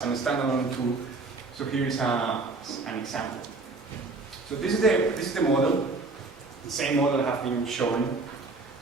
and a standalone tool. So here is an example. So this is the model. The same model has been shown.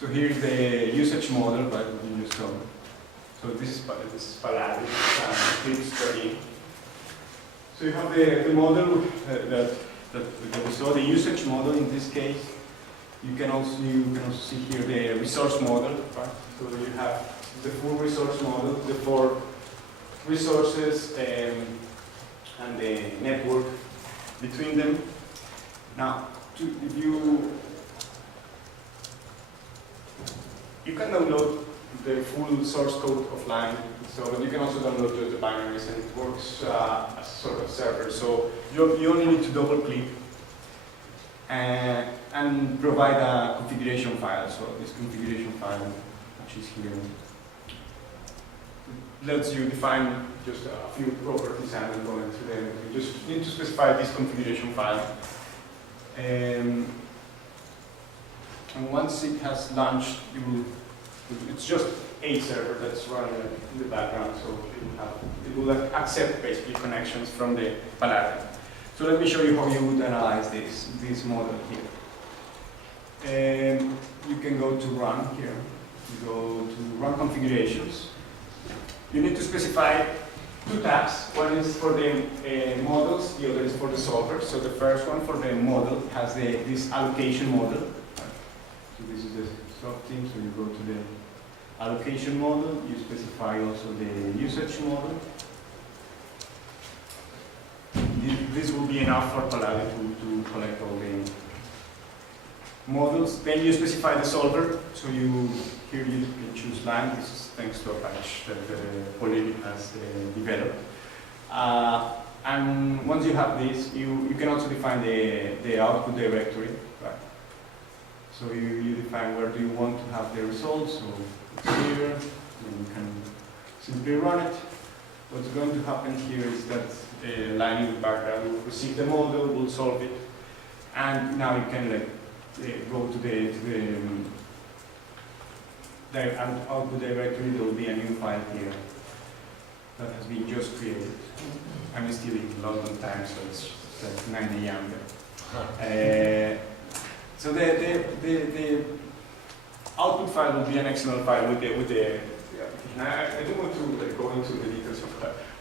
So here is the usage model, but you just saw. So this is Palladium, Eclipse 13. So you have the model that we saw, the usage model in this case. You can also see here the resource model, right? So you have the full resource model, the 4 resources and the network between them. Now, if you can download the full source code offline, so you can also download the binaries, and it works as a sort of server. So you only need to double click and provide a configuration file. So this configuration file, which is here, lets you define just a few properties and go into them. You just need to specify this configuration file. And once it has launched, it's just a server that's running in the background, so it will accept basically connections from the Palladium. So let me show you how you would analyze this model here. You can go to run here. You go to run configurations. You need to specify 2 tabs. One is for the models, the other is for the solver. So the first one for the model has this allocation model. So this is the soft thing, so you go to the allocation model, you specify also the usage model. This will be enough for Palladium to collect all the models. Then you specify the solver, so here you can choose line. This is thanks to a patch that Polyp has developed. And once you have this, you can also define the output directory. Right? So you define where do you want to have the results. So it's here, and you can simply run it. What's going to happen here is that the line in the background will receive the model, will solve it, and now you can go to the output directory. There will be a new file here that has been just created. I'm still in London time, so it's like 9 a.m. there. So the output file will be an XML file with the I don't want to go into the details of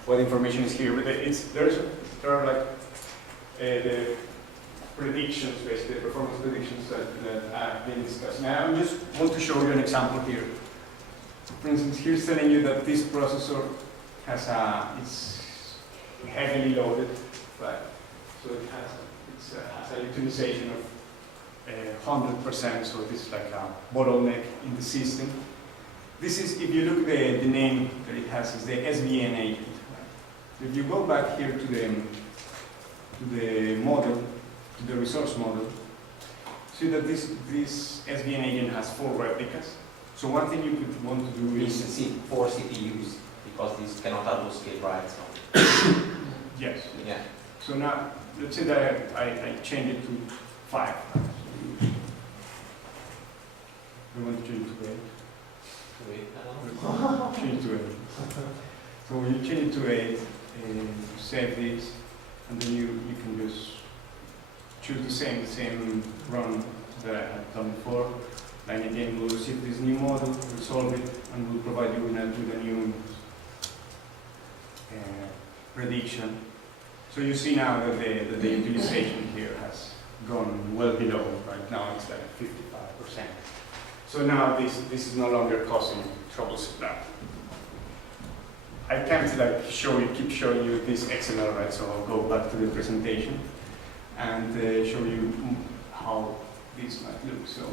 what information is here, but there are like the predictions, basically, the performance predictions that I've been discussing. I just want to show you an example here. For instance, here's telling you that this processor it's heavily loaded, right? So it has a utilization of 100%, so this is like a bottleneck in the system. This is, if you look at the name that it has, is the SVN agent. Right? If you go back here to the model, to the resource model, see that this SVN agent has 4 replicas. So one thing you could want to do is 4 CPUs, because these cannot auto-scale, right? So. Yes. Yeah. So now, let's say that I change it to 5. We want to change it to 8. Change to 8. So you change it to 8, and you save this, and then you can just choose the same run that I had done before. Line again will receive this new model, will solve it, and will provide you with a new prediction. So you see now that the utilization here has gone well below. Right now it's like 55%. So now this is no longer causing troubles. Now I can't keep showing you this XML, right? So I'll go back to the presentation and show you how this might look. So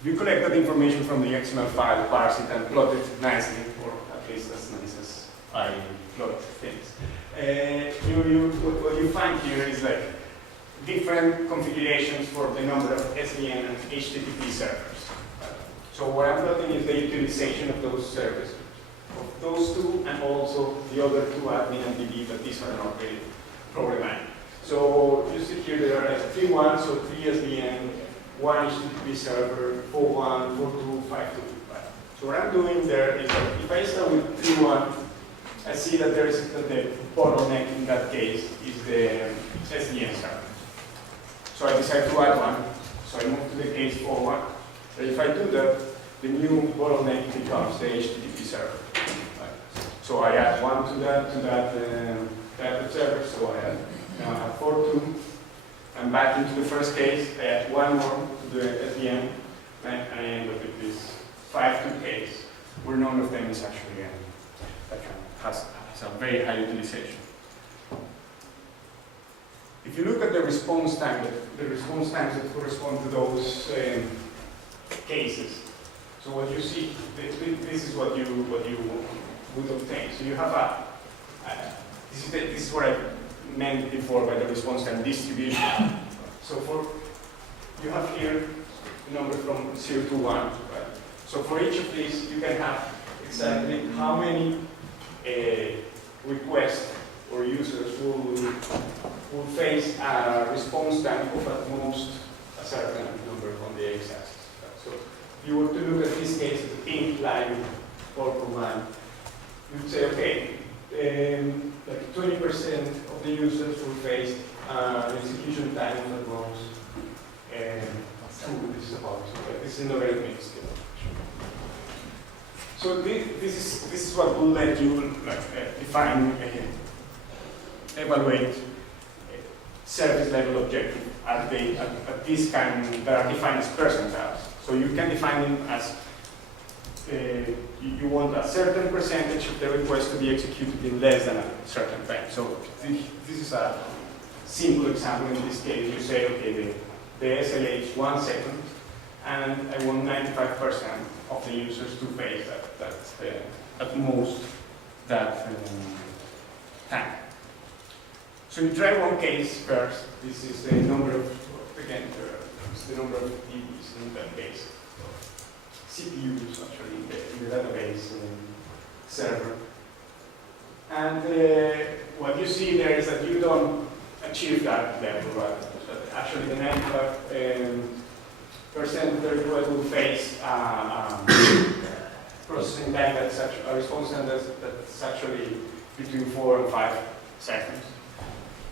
if you collect that information from the XML file, parse it, and plot it nicely, or at least as nice as I plot things, what you find here is like different configurations for the number of SVN and HTTP servers. So what I'm plotting is the utilization of those servers, of those 2, and also the other 2 admin and DB, but these are not really problematic. So you see here there are like 3 1, so 3 SVN, 1 HTTP server, 4 1, 4 2, 5 2. Right? So what I'm doing there is that if I start with 3 1, I see that there is that the bottleneck in that case is the SDN server. So I decide to add one. So I move to the case forward. But if I do that, the new bottleneck becomes the HTTP server. Right. So I add one to that server. So I add now I have 4.2. I'm back into the first case. I add one more to the SDN, and I end up with this 5.2 case, where none of them is actually that has a very high utilization. If you look at the response time, the response times that correspond to those cases, so what you see, this is what you would obtain. So you have this is what I meant before by the response time distribution. So you have here the number from 0 to 1, right? So for each of these, you can have exactly how many requests or users will face a response time of at most a certain number on the x-axis. So if you were to look at this case, the pink line, 4.1, you'd say, okay, like 20% of the users will face execution time of at most 2. This is about. So this is a logarithmic scale. So this is what will let you define, evaluate service level objective at this kind that are defined as percentiles. So you can define them as you want a certain percentage of the request to be executed in less than a certain time. So this is a simple example. In this case, you say, okay, the SLA is 1 second, and I want 95% of the users to face at most that time. So you try one case first. This is the number of, again, it's the number of DBs in that case. CPUs actually in the database server. And what you see there is that you don't achieve that level, right? Actually, the 95% of the request will face processing time that's actually a response time that's actually between 4 and 5 seconds.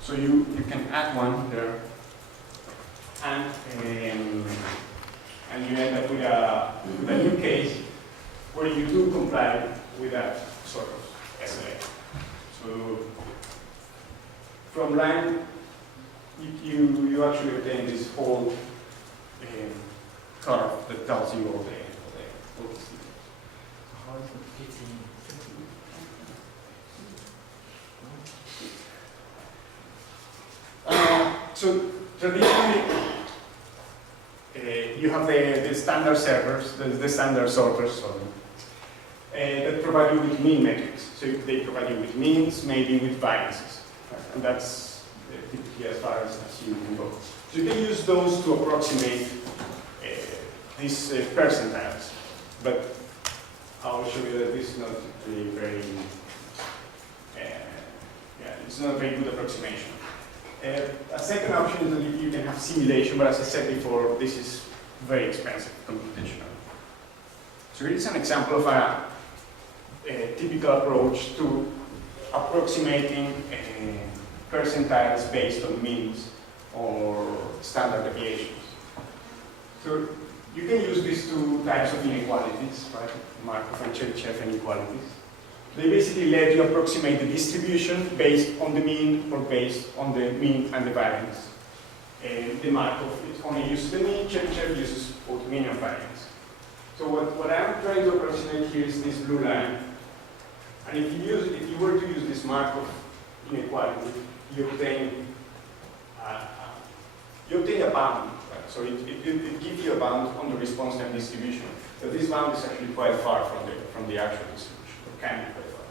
So you can add one there, and you end up with a new case where you do comply with that sort of SLA. So from line, you actually obtain this whole curve that tells you all the How is it fitting? So traditionally, you have the standard servers, the standard sorters, sorry, that provide you with mean metrics. So they provide you with means, maybe with variances. Right? And that's typically as far as you can go. So you can use those to approximate these percentiles. But I'll show you that this is not really very, it's not a very good approximation. A second option is that you can have simulation, but as I said before, this is very expensive computationally. So here is an example of a typical approach to approximating percentiles based on means or standard deviations. So you can use these two types of inequalities, right? Markov and Chebyshev inequalities. They basically let you approximate the distribution based on the mean or based on the mean and the variance. The Markov, it only uses the mean, Chebyshev uses both mean and variance. So what I'm trying to approximate here is this blue line. And if you were to use this Markov inequality, you obtain a bound. Right? So it gives you a bound on the response time distribution. But this bound is actually quite far from the actual distribution, or can be quite far.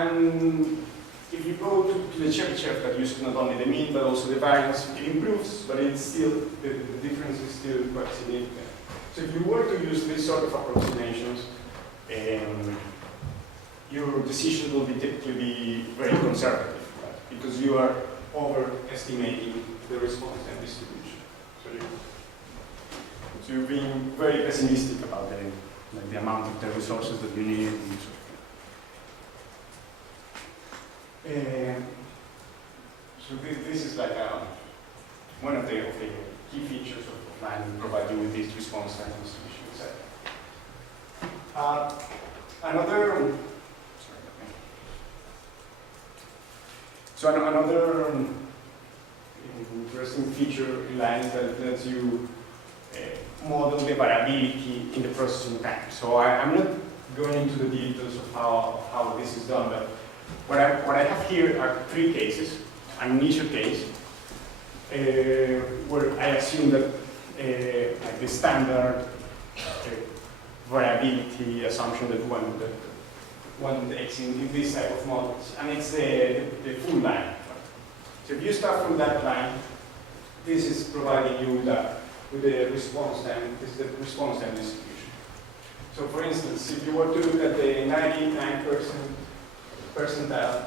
And if you go to the Chebyshev that uses not only the mean but also the variance, it improves, but it's still the difference is still quite significant. So if you were to use this sort of approximations, your decision will typically be very conservative, right? Because you are overestimating the response time distribution. So you're being very pessimistic about the amount of the resources that you need. So this is like one of the key features of line will provide you with this response time distribution set. Another interesting feature in line is that it lets you model the variability in the processing time. So I'm not going into the details of how this is done, but what I have here are three cases. An initial case where I assume that like the standard variability assumption that one takes in this type of models, and it's the full line. So if you start from that line, this is providing you with the response time. This is the response time distribution. So for instance, if you were to look at the 99% percentile,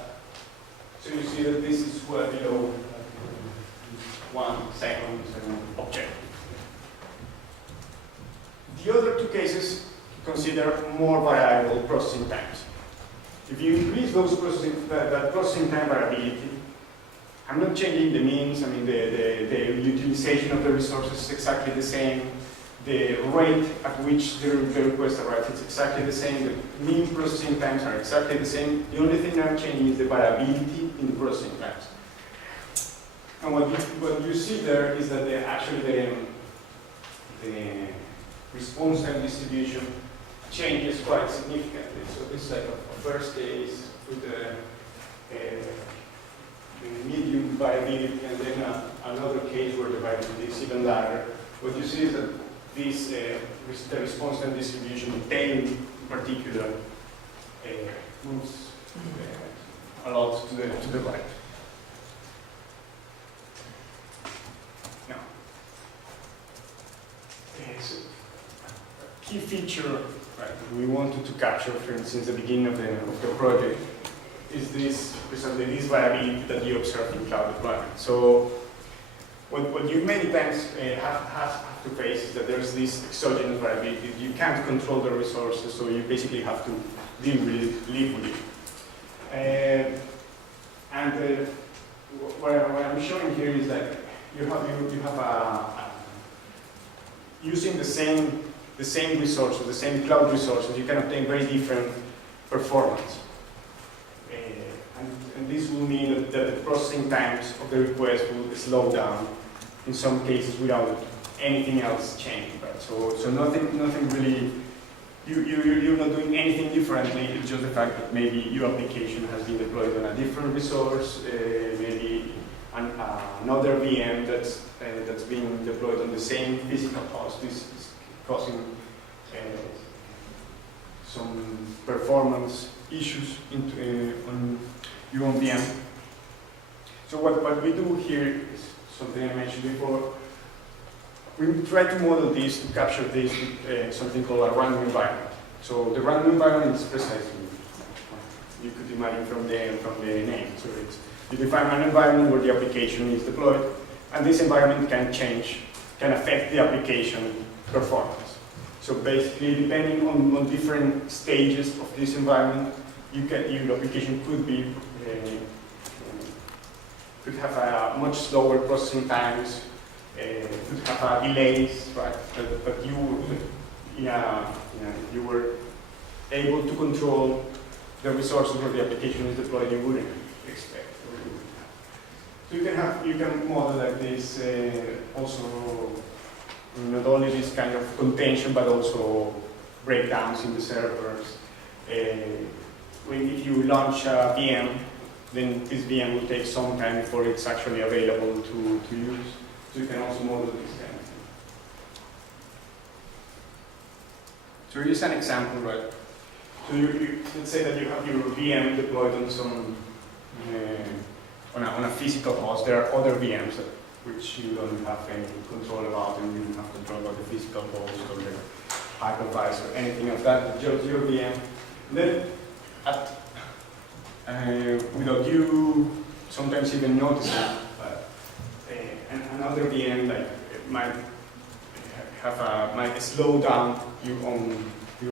so you see that this is well below 1 second objective. The other two cases consider more variable processing times. If you increase those that processing time variability, I'm not changing the means. I mean, the utilization of the resources is exactly the same. The rate at which the request arrives is exactly the same. The mean processing times are exactly the same. The only thing I'm changing is the variability in the processing times. And what you see there is that the response time distribution changes quite significantly. So this is like a first case with the medium variability, and then another case where the variability is even larger. What you see is that this the response time distribution, tail in particular, moves a lot to the right. Now, so a key feature we wanted to capture since the beginning of the project is this variability that you observe in cloud deployment. So what you many times have to face is that there's this exogenous variability. You can't control the resources, so you basically have to live with it. What I'm showing here is that you have using the same resources, the same cloud resources, you can obtain very different performance. And this will mean that the processing times of the request will slow down in some cases without anything else changing. Right? So nothing really, you're not doing anything differently. It's just the fact that maybe your application has been deployed on a different resource, maybe another VM that's being deployed on the same physical host. This is causing some performance issues on your own VM. So what we do here is something I mentioned before. We try to model this, to capture this with something called a random environment. So the random environment is precisely, you could imagine from the name. So you define an environment where the application is deployed, and this environment can affect the application performance. So basically, depending on different stages of this environment, your application could have a much slower processing times, could have delays, right? But you were able to control the resources where the application is deployed, you wouldn't expect. So you can model like this also. Not only this kind of contention, but also breakdowns in the servers. If you launch a VM, then this VM will take some time before it's actually available to use. So you can also model this kind of thing. So here's an example, right? So let's say that you have your VM deployed on some on a physical host. There are other VMs which you don't have any control about, and you don't have control about the physical host or the hypervisor, anything of that, just your VM. And then, without you sometimes even noticing, another VM might slow down your own